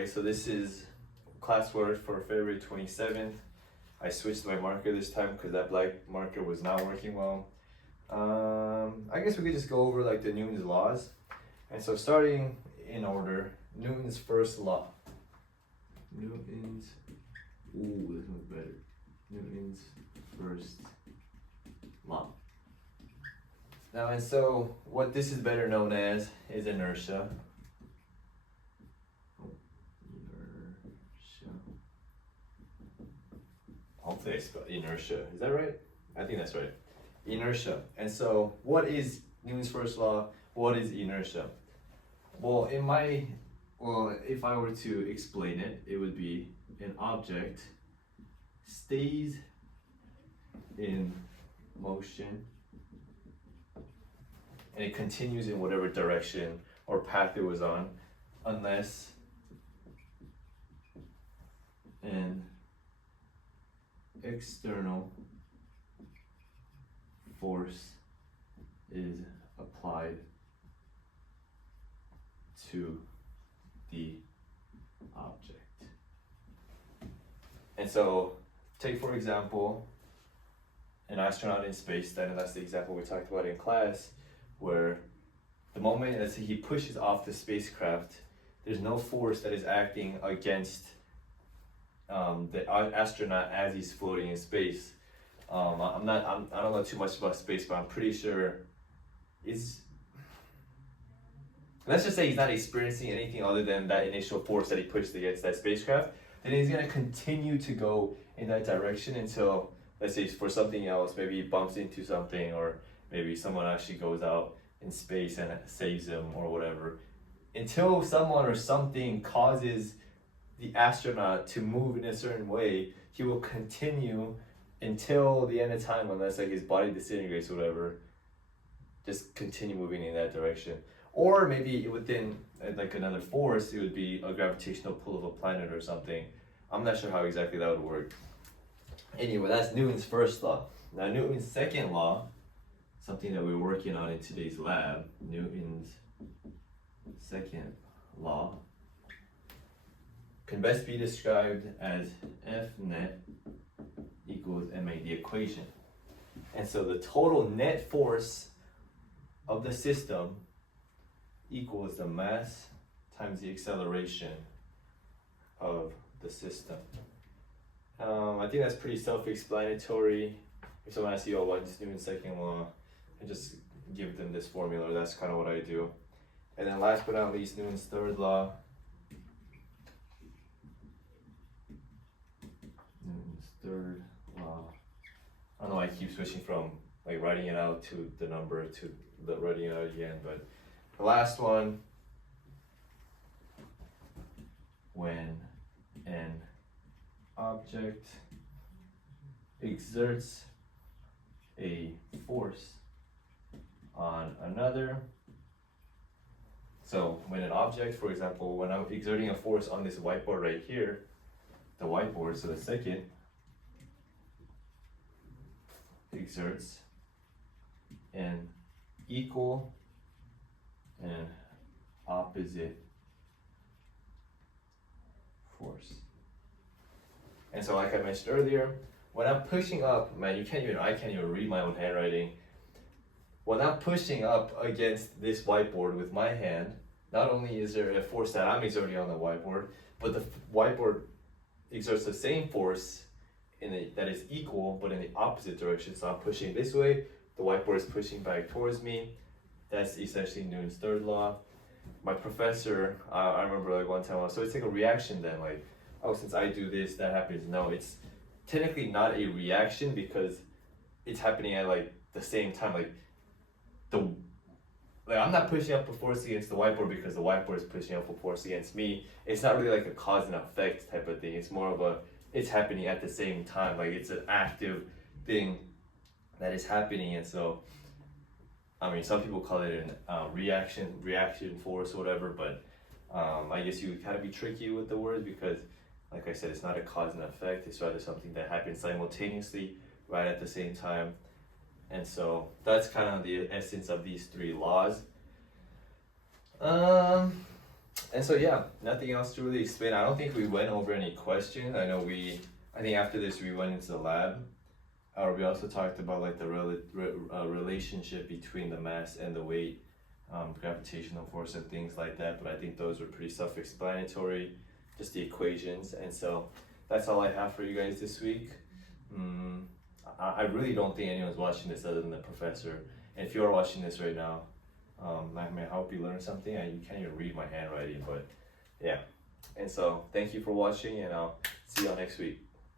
Okay, so this is classwork for February 27th. I switched my marker this time because that black marker was not working well. I guess we could just go over like the Newton's laws. And so starting in order, Newton's first law. Newton's, ooh, this one's better. Newton's first law. Now, and so what this is better known as is inertia. Hopefully I spelled inertia. Is that right? I think that's right. Inertia. And so what is Newton's first law? What is inertia? Well, if I were to explain it, it would be an object stays in motion and it continues in whatever direction or path it was on unless an external force is applied to the object. And so, take for example, an astronaut in space, that's the example we talked about in class, where the moment that he pushes off the spacecraft, there's no force that is acting against the astronaut as he's floating in space. I don't know too much about space, but I'm pretty sure let's just say he's not experiencing anything other than that initial force that he pushed against that spacecraft, then he's going to continue to go in that direction until, let's say for something else, maybe he bumps into something, or maybe someone actually goes out in space and saves him or whatever. Until someone or something causes the astronaut to move in a certain way, he will continue until the end of time, unless like his body disintegrates or whatever, just continue moving in that direction. Or maybe within like another force, it would be a gravitational pull of a planet or something. I'm not sure how exactly that would work. Anyway, that's Newton's first law. Now Newton's second law, something that we're working on in today's lab, Newton's second law can best be described as F net equals ma, the equation. And so the total net force of the system equals the mass times the acceleration of the system. I think that's pretty self-explanatory. If someone asks you, oh, what's Newton's second law, I just give them this formula. That's kind of what I do. And then last but not least, Newton's third law. Newton's third law. I don't know why I keep switching from like writing it out to the number to writing it out again, but the last one, when an object exerts a force on another. So when an object, for example, when I'm exerting a force on this whiteboard right here, the whiteboard, so the second exerts an equal and opposite force. And so like I mentioned earlier, when I'm pushing up, man, I can't even read my own handwriting. When I'm pushing up against this whiteboard with my hand, not only is there a force that I'm exerting on the whiteboard, but the whiteboard exerts the same force that is equal, but in the opposite direction. So I'm pushing this way, the whiteboard is pushing back towards me. That's essentially Newton's third law. My professor, I remember like one time, so it's like a reaction then, like, oh, since I do this, that happens. No, it's technically not a reaction because it's happening at like the same time. I'm not pushing up a force against the whiteboard because the whiteboard is pushing up a force against me. It's not really like a cause and effect type of thing. It's more of it's happening at the same time. Like it's an active thing that is happening. And so, I mean, some people call it an reaction force or whatever, but I guess you gotta be tricky with the word because, like I said, it's not a cause and effect. It's rather something that happens simultaneously, right at the same time. And so that's kind of the essence of these three laws. And so yeah, nothing else to really explain. I don't think we went over any questions. I think after this we went into the lab. We also talked about like the relationship between the mass and the weight, gravitational force and things like that. But I think those were pretty self-explanatory, just the equations. And so that's all I have for you guys this week. I really don't think anyone's watching this other than the professor. And if you are watching this right now, I hope you learned something. You can't even read my handwriting, but yeah. And so thank you for watching, and I'll see y'all next week.